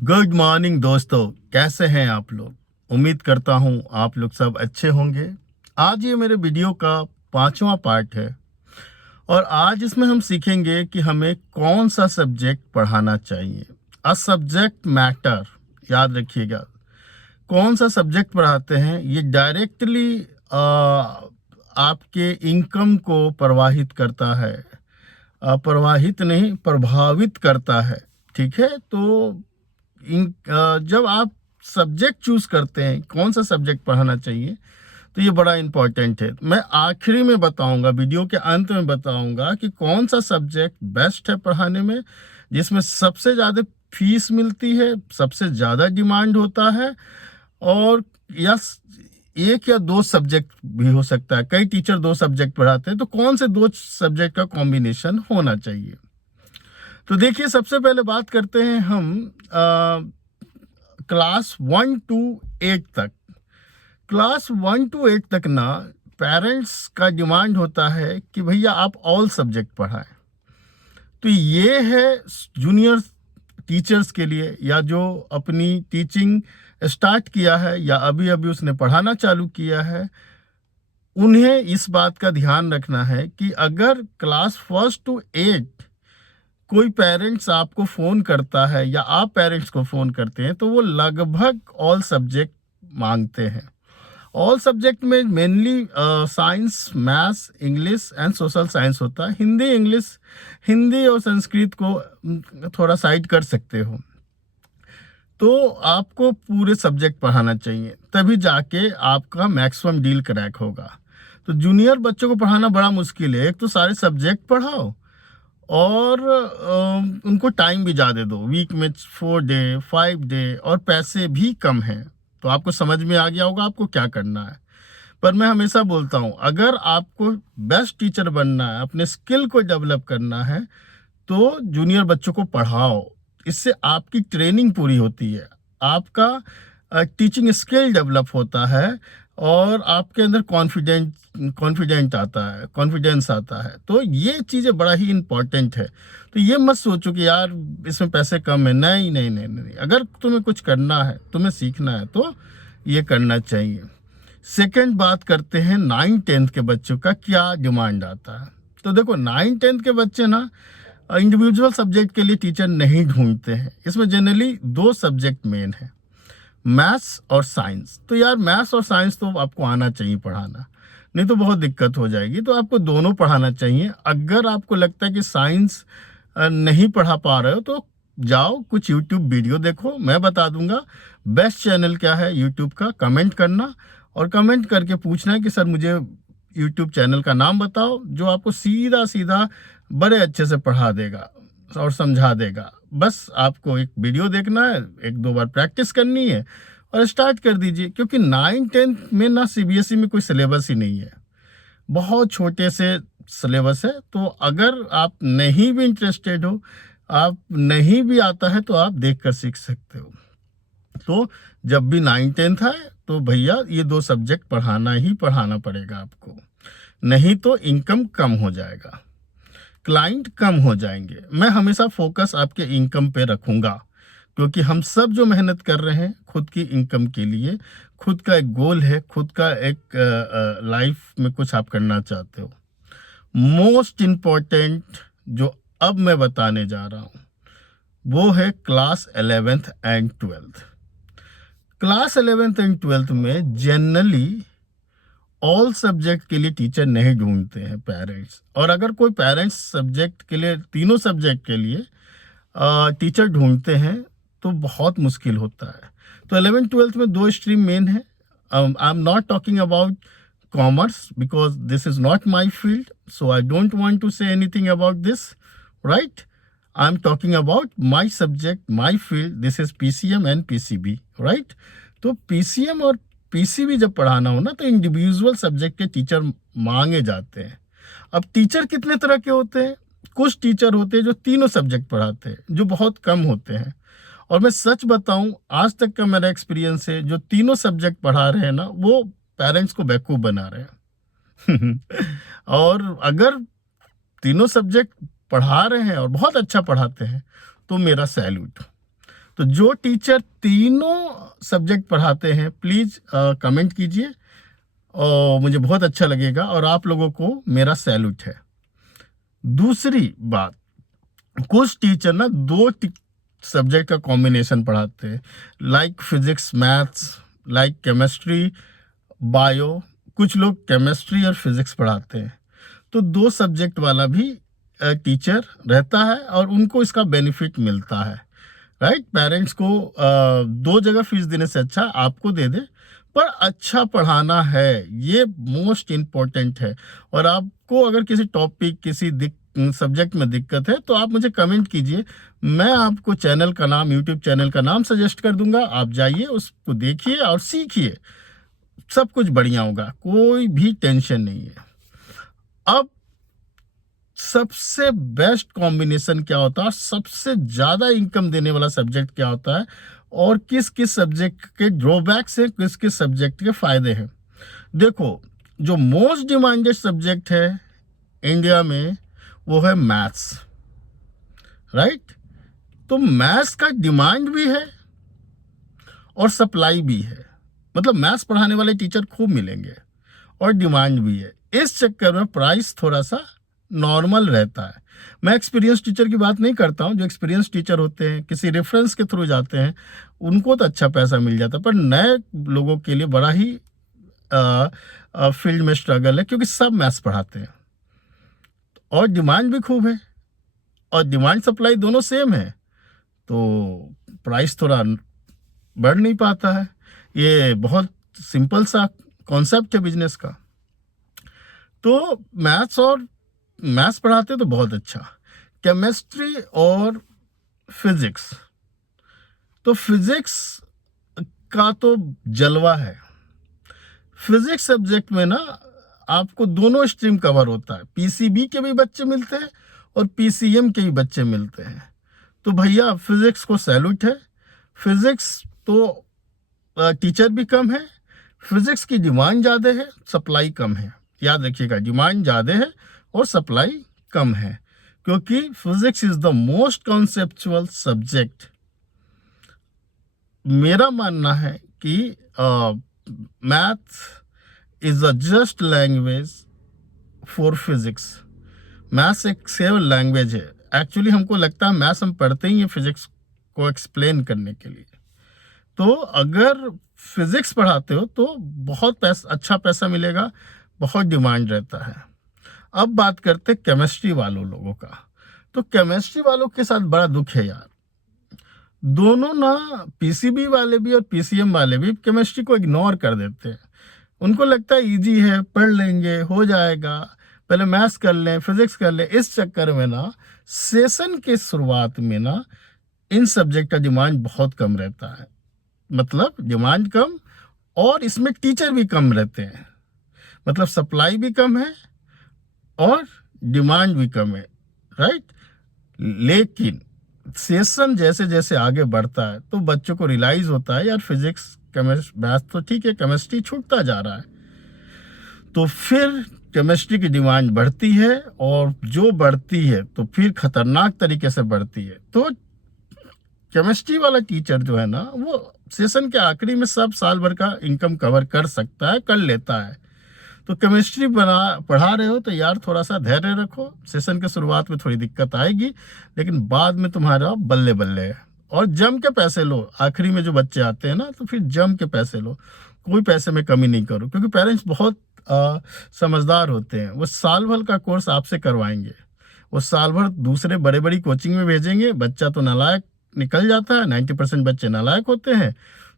Good morning दोस्तों, कैसे हैं आप लोग। उम्मीद करता हूं आप लोग सब अच्छे होंगे। आज ये मेरे वीडियो का 5वां पार्ट है और आज इसमें हम सीखेंगे कि हमें कौन सा सब्जेक्ट पढ़ाना चाहिए। अ सब्जेक्ट मैटर, याद रखिएगा। कौन सा सब्जेक्ट पढ़ाते हैं ये डायरेक्टली आपके इनकम को प्रवाहित करता है। प्रवाहित नहीं, प्रभावित करता है। ठीक है, तो जब आप सब्जेक्ट चूज करते हैं कौन सा सब्जेक्ट पढ़ाना चाहिए, तो ये बड़ा इंपॉर्टेंट है। मैं आखिरी में बताऊंगा, वीडियो के अंत में बताऊंगा कि कौन सा सब्जेक्ट बेस्ट है पढ़ाने में, जिसमें सबसे ज़्यादा फीस मिलती है, सबसे ज़्यादा डिमांड होता है। और या एक या दो सब्जेक्ट भी हो सकता है, कई टीचर दो सब्जेक्ट पढ़ाते हैं, तो कौन से दो सब्जेक्ट का कॉम्बिनेशन होना चाहिए। तो देखिए, सबसे पहले बात करते हैं हम क्लास 1 टू 8 तक। क्लास 1 टू 8 तक ना पेरेंट्स का डिमांड होता है कि भैया आप ऑल सब्जेक्ट पढ़ाएं। तो ये है जूनियर टीचर्स के लिए, या जो अपनी टीचिंग स्टार्ट किया है या अभी अभी उसने पढ़ाना चालू किया है, उन्हें इस बात का ध्यान रखना है कि अगर क्लास 1 टू 8 कोई पेरेंट्स आपको फ़ोन करता है या आप पेरेंट्स को फ़ोन करते हैं, तो वो लगभग ऑल सब्जेक्ट मांगते हैं। ऑल सब्जेक्ट में mainly science, maths, English and social science होता है। हिंदी और संस्कृत को थोड़ा साइड कर सकते हो। तो आपको पूरे सब्जेक्ट पढ़ाना चाहिए, तभी जाके आपका मैक्सिमम डील क्रैक होगा। तो जूनियर बच्चों को पढ़ाना बड़ा मुश्किल है। एक तो सारे सब्जेक्ट पढ़ाओ और उनको टाइम भी ज़्यादा दो, वीक में 4 डे 5 डे, और पैसे भी कम हैं। तो आपको समझ में आ गया होगा आपको क्या करना है। पर मैं हमेशा बोलता हूँ, अगर आपको बेस्ट टीचर बनना है, अपने स्किल को डेवलप करना है, तो जूनियर बच्चों को पढ़ाओ। इससे आपकी ट्रेनिंग पूरी होती है, आपका टीचिंग स्किल डेवलप होता है और आपके अंदर कॉन्फिडेंस आता है। तो ये चीज़ें बड़ा ही इम्पॉर्टेंट है। तो ये मत सोचो कि यार इसमें पैसे कम है। नहीं नहीं नहीं नहीं, अगर तुम्हें कुछ करना है, तुम्हें सीखना है, तो ये करना चाहिए। सेकंड बात करते हैं 9-10 के बच्चों का क्या डिमांड आता है। तो देखो, 9-10 के बच्चे ना इंडिविजुअल सब्जेक्ट के लिए टीचर नहीं ढूंढते हैं। इसमें जनरली दो सब्जेक्ट मेन है, मैथ्स और साइंस। तो यार मैथ्स और साइंस तो आपको आना चाहिए पढ़ाना, नहीं तो बहुत दिक्कत हो जाएगी। तो आपको दोनों पढ़ाना चाहिए। अगर आपको लगता है कि साइंस नहीं पढ़ा पा रहे हो, तो जाओ कुछ यूट्यूब वीडियो देखो, मैं बता दूंगा बेस्ट चैनल क्या है यूट्यूब का। कमेंट करना और कमेंट करके पूछना है कि सर मुझे यूट्यूब चैनल का नाम बताओ, जो आपको सीधा सीधा बड़े अच्छे से पढ़ा देगा और समझा देगा। बस आपको एक वीडियो देखना है, 1-2 बार प्रैक्टिस करनी है और स्टार्ट कर दीजिए। क्योंकि 9-10 में ना सीबीएसई में कोई सिलेबस ही नहीं है, बहुत छोटे से सिलेबस है। तो अगर आप नहीं भी इंटरेस्टेड हो, आप नहीं भी आता है, तो आप देख कर सीख सकते हो। तो जब भी 9-10 है, तो भैया ये दो सब्जेक्ट पढ़ाना ही पढ़ाना पड़ेगा आपको, नहीं तो इनकम कम हो जाएगा, क्लाइंट कम हो जाएंगे। मैं हमेशा फोकस आपके इनकम पे रखूंगा, क्योंकि हम सब जो मेहनत कर रहे हैं खुद की इनकम के लिए, खुद का एक गोल है, खुद का एक लाइफ में कुछ आप करना चाहते हो। मोस्ट इम्पॉर्टेंट जो अब मैं बताने जा रहा हूँ, वो है class 11th and 12th। Class 11th and 12th में जनरली ऑल सब्जेक्ट के लिए टीचर नहीं ढूंढते हैं पेरेंट्स। और अगर कोई पेरेंट्स सब्जेक्ट के लिए, तीनों सब्जेक्ट के लिए टीचर ढूंढते हैं, तो बहुत मुश्किल होता है। तो 11th-12th में दो स्ट्रीम मेन है। I am not talking about commerce because this is not my field, so I don't want to say anything about this, right. I am talking about my subject, my field, this is PCM and PCB, right. तो PCM और PCB जब पढ़ाना हो ना, तो individual subject के teacher मांगे जाते हैं। अब टीचर कितने तरह के होते हैं? कुछ टीचर होते हैं जो तीनों सब्जेक्ट पढ़ाते हैं, जो बहुत कम होते हैं। और मैं सच बताऊं, आज तक का मेरा एक्सपीरियंस है, जो तीनों सब्जेक्ट पढ़ा रहे हैं ना, वो पेरेंट्स को बेवकूफ बना रहे हैं। और अगर तीनों सब्जेक्ट पढ़ा रहे हैं और बहुत अच्छा पढ़ाते हैं, तो मेरा सैल्यूट। तो जो टीचर तीनों सब्जेक्ट पढ़ाते हैं प्लीज़ कमेंट कीजिए और मुझे बहुत अच्छा लगेगा और आप लोगों को मेरा सैल्यूट है। दूसरी बात, कुछ टीचर ना दो सब्जेक्ट का कॉम्बिनेशन पढ़ाते हैं, like physics maths, like chemistry bio. कुछ लोग केमिस्ट्री और फिजिक्स पढ़ाते हैं, तो दो सब्जेक्ट वाला भी टीचर रहता है और उनको इसका बेनिफिट मिलता है, राइट। पेरेंट्स को दो जगह फीस देने से अच्छा आपको दे दे, पर अच्छा पढ़ाना है, ये मोस्ट इम्पोर्टेंट है। और आपको अगर किसी टॉपिक किसी सब्जेक्ट में दिक्कत है तो आप मुझे कमेंट कीजिए, मैं आपको चैनल का नाम, यूट्यूब चैनल का नाम सजेस्ट कर दूंगा। आप जाइए, उसको देखिए और सीखिए, सब कुछ बढ़िया होगा, कोई भी टेंशन नहीं है। अब सबसे बेस्ट कॉम्बिनेशन क्या होता है, सबसे ज़्यादा इनकम देने वाला सब्जेक्ट क्या होता है, और किस किस सब्जेक्ट के ड्रॉबैक्स हैं, किस किस सब्जेक्ट के फ़ायदे हैं। देखो, जो मोस्ट डिमांडेड सब्जेक्ट है इंडिया में वो है मैथ्स, राइट। तो मैथ्स का डिमांड भी है और सप्लाई भी है, मतलब मैथ्स पढ़ाने वाले टीचर खूब मिलेंगे और डिमांड भी है। इस चक्कर में प्राइस थोड़ा सा नॉर्मल रहता है। मैं एक्सपीरियंस टीचर की बात नहीं करता हूँ, जो एक्सपीरियंस टीचर होते हैं किसी रेफरेंस के थ्रू जाते हैं उनको तो अच्छा पैसा मिल जाता है, पर नए लोगों के लिए बड़ा ही फील्ड में स्ट्रगल है, क्योंकि सब मैथ्स पढ़ाते हैं और डिमांड भी खूब है और डिमांड सप्लाई दोनों सेम है, तो प्राइस थोड़ा बढ़ नहीं पाता है। ये बहुत सिंपल सा कॉन्सेप्ट है बिजनेस का। तो मैथ्स पढ़ाते तो बहुत अच्छा। केमिस्ट्री और फिजिक्स, तो फिजिक्स का तो जलवा है। फिजिक्स सब्जेक्ट में ना आपको दोनों स्ट्रीम कवर होता है, पीसीबी के भी बच्चे मिलते हैं और पीसीएम के भी बच्चे मिलते हैं। तो भैया फिजिक्स को सैल्यूट है। फिजिक्स तो टीचर भी कम है, फिजिक्स की डिमांड ज़्यादा है, सप्लाई कम है। याद रखिएगा, डिमांड ज़्यादा है और सप्लाई कम है, क्योंकि physics is the most conceptual subject. मेरा मानना है कि math is a just language for physics. Maths एक सेव लैंग्वेज है। एक्चुअली हमको लगता है मैथ्स हम पढ़ते ही हैं फिजिक्स को एक्सप्लेन करने के लिए। तो अगर फिजिक्स पढ़ाते हो तो बहुत अच्छा पैसा मिलेगा, बहुत डिमांड रहता है। अब बात करते केमिस्ट्री वालों लोगों का। तो केमिस्ट्री वालों के साथ बड़ा दुख है यार, दोनों ना पीसीबी वाले भी और पीसीएम वाले भी केमिस्ट्री को इग्नोर कर देते हैं। उनको लगता है इजी है, पढ़ लेंगे, हो जाएगा, पहले मैथ्स कर लें, फिजिक्स कर लें। इस चक्कर में ना सेशन के शुरुआत में ना इन सब्जेक्ट का डिमांड बहुत कम रहता है, मतलब डिमांड कम और इसमें टीचर भी कम रहते हैं, मतलब सप्लाई भी कम है और डिमांड भी कम है, राइट। लेकिन सेशन जैसे जैसे आगे बढ़ता है तो बच्चों को रियलाइज होता है यार फिजिक्स केमिस्ट्री मैथ तो ठीक है, केमिस्ट्री छूटता जा रहा है। तो फिर केमिस्ट्री की डिमांड बढ़ती है और जो बढ़ती है तो फिर खतरनाक तरीके से बढ़ती है। तो केमिस्ट्री वाला टीचर जो है ना वो सेशन के आखिरी में सब साल भर का इनकम कवर कर सकता है, कर लेता है। तो केमिस्ट्री पढ़ा रहे हो तो यार थोड़ा सा धैर्य रखो। सेशन के शुरुआत में थोड़ी दिक्कत आएगी, लेकिन बाद में तुम्हारा बल्ले बल्ले है। और जम के पैसे लो, आखिरी में जो बच्चे आते हैं ना तो फिर जम के पैसे लो, कोई पैसे में कमी नहीं करो, क्योंकि पेरेंट्स बहुत समझदार होते हैं। वो साल भर का कोर्स आपसे करवाएंगे, वो साल भर दूसरे बड़े बड़ी कोचिंग में भेजेंगे। बच्चा तो नालायक निकल जाता है, 90% बच्चे नालायक होते हैं।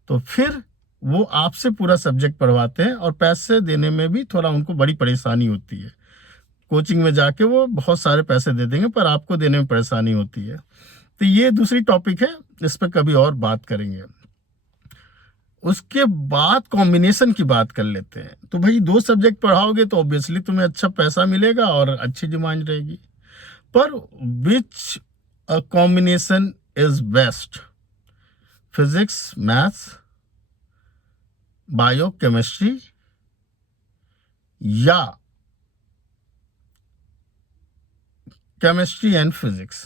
तो फिर वो आपसे पूरा सब्जेक्ट पढ़वाते हैं और पैसे देने में भी थोड़ा उनको बड़ी परेशानी होती है। कोचिंग में जाके वो बहुत सारे पैसे दे देंगे पर आपको देने में परेशानी होती है। तो ये दूसरी टॉपिक है, इस पर कभी और बात करेंगे। उसके बाद कॉम्बिनेशन की बात कर लेते हैं। तो भाई दो सब्जेक्ट पढ़ाओगे तो ऑब्वियसली तुम्हें अच्छा पैसा मिलेगा और अच्छी डिमांड रहेगी, पर which combination is best? Physics, maths, bio chemistry या केमिस्ट्री एंड फिजिक्स?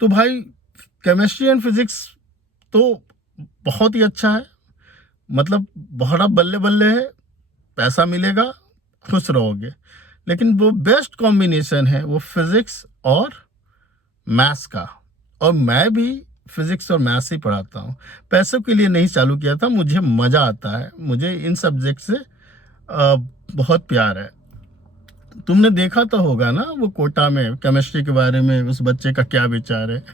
तो भाई केमिस्ट्री एंड फिजिक्स तो बहुत ही अच्छा है, मतलब बड़ा बल्ले बल्ले है, पैसा मिलेगा, खुश रहोगे। लेकिन वो बेस्ट कॉम्बिनेशन है वो फिजिक्स और मैथ्स का। और मैं भी फिजिक्स और मैथ्स ही पढ़ाता हूँ, पैसों के लिए नहीं चालू किया था, मुझे मज़ा आता है, मुझे इन सब्जेक्ट से बहुत प्यार है। तुमने देखा तो होगा ना वो कोटा में केमिस्ट्री के बारे में उस बच्चे का क्या विचार है।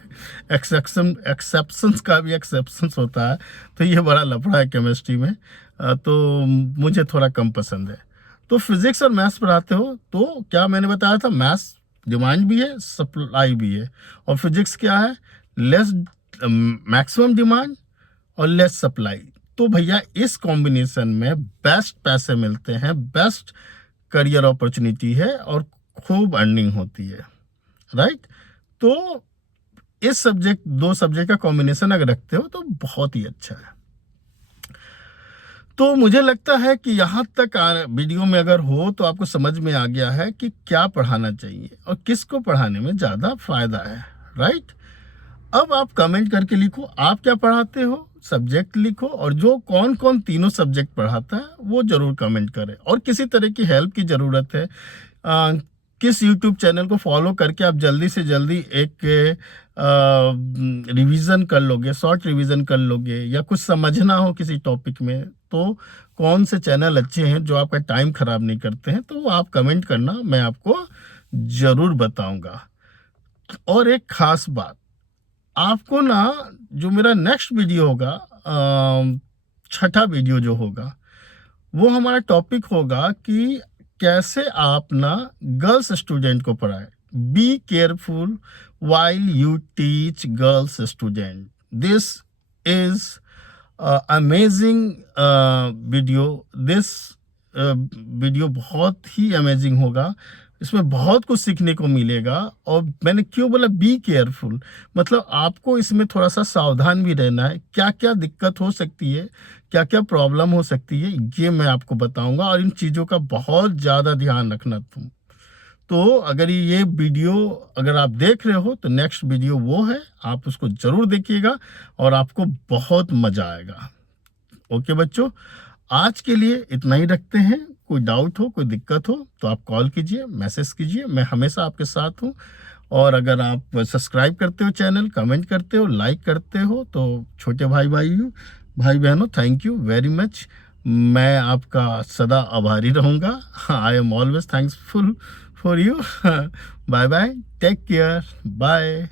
एक्सेप्शंस का भी एक्सेप्शंस होता है, तो ये बड़ा लफड़ा है केमिस्ट्री में। तो मुझे थोड़ा कम पसंद है। तो फिजिक्स और मैथ्स पढ़ाते हो तो क्या मैंने बताया था, मैथ्स डिमांड भी है, सप्लाई भी है, और फिजिक्स क्या है, लेस मैक्सिमम डिमांड और लेस सप्लाई। तो भैया इस कॉम्बिनेशन में बेस्ट पैसे मिलते हैं, बेस्ट करियर अपॉर्चुनिटी है और खूब अर्निंग होती है, राइट। तो इस सब्जेक्ट, दो सब्जेक्ट का कॉम्बिनेशन अगर रखते हो तो बहुत ही अच्छा है। तो मुझे लगता है कि यहाँ तक वीडियो में अगर हो तो आपको समझ में आ गया है कि क्या पढ़ाना चाहिए और किसको पढ़ाने में ज़्यादा फायदा है, राइट। अब आप कमेंट करके लिखो आप क्या पढ़ाते हो, सब्जेक्ट लिखो, और जो कौन कौन तीनों सब्जेक्ट पढ़ाता है वो जरूर कमेंट करें। और किसी तरह की हेल्प की ज़रूरत है, किस यूट्यूब चैनल को फॉलो करके आप जल्दी से जल्दी एक रिवीजन कर लोगे, शॉर्ट रिवीजन कर लोगे, या कुछ समझना हो किसी टॉपिक में, तो कौन से चैनल अच्छे हैं जो आपका टाइम ख़राब नहीं करते हैं, तो आप कमेंट करना, मैं आपको ज़रूर बताऊंगा। और एक ख़ास बात, आपको ना जो मेरा नेक्स्ट वीडियो होगा, छठा वीडियो जो होगा, वो हमारा टॉपिक होगा कि कैसे आप ना गर्ल्स स्टूडेंट को पढ़ाएं। Be careful while you teach girls student. This is amazing video. This video बहुत ही अमेजिंग होगा, इसमें बहुत कुछ सीखने को मिलेगा। और मैंने क्यों बोला बी केयरफुल, मतलब आपको इसमें थोड़ा सा सावधान भी रहना है, क्या क्या दिक्कत हो सकती है, क्या क्या प्रॉब्लम हो सकती है, ये मैं आपको बताऊंगा। और इन चीज़ों का बहुत ज़्यादा ध्यान रखना तुम। तो अगर ये वीडियो अगर आप देख रहे हो तो नेक्स्ट वीडियो वो है, आप उसको ज़रूर देखिएगा और आपको बहुत मज़ा आएगा। ओके बच्चों, आज के लिए इतना ही रखते हैं। कोई डाउट हो, कोई दिक्कत हो तो आप कॉल कीजिए, मैसेज कीजिए, मैं हमेशा आपके साथ हूँ। और अगर आप सब्सक्राइब करते हो चैनल, कमेंट करते हो, लाइक करते हो, तो छोटे भाई बहनों, थैंक यू वेरी मच। मैं आपका सदा आभारी रहूँगा। I am always thanksful for you. Bye bye, take care, bye.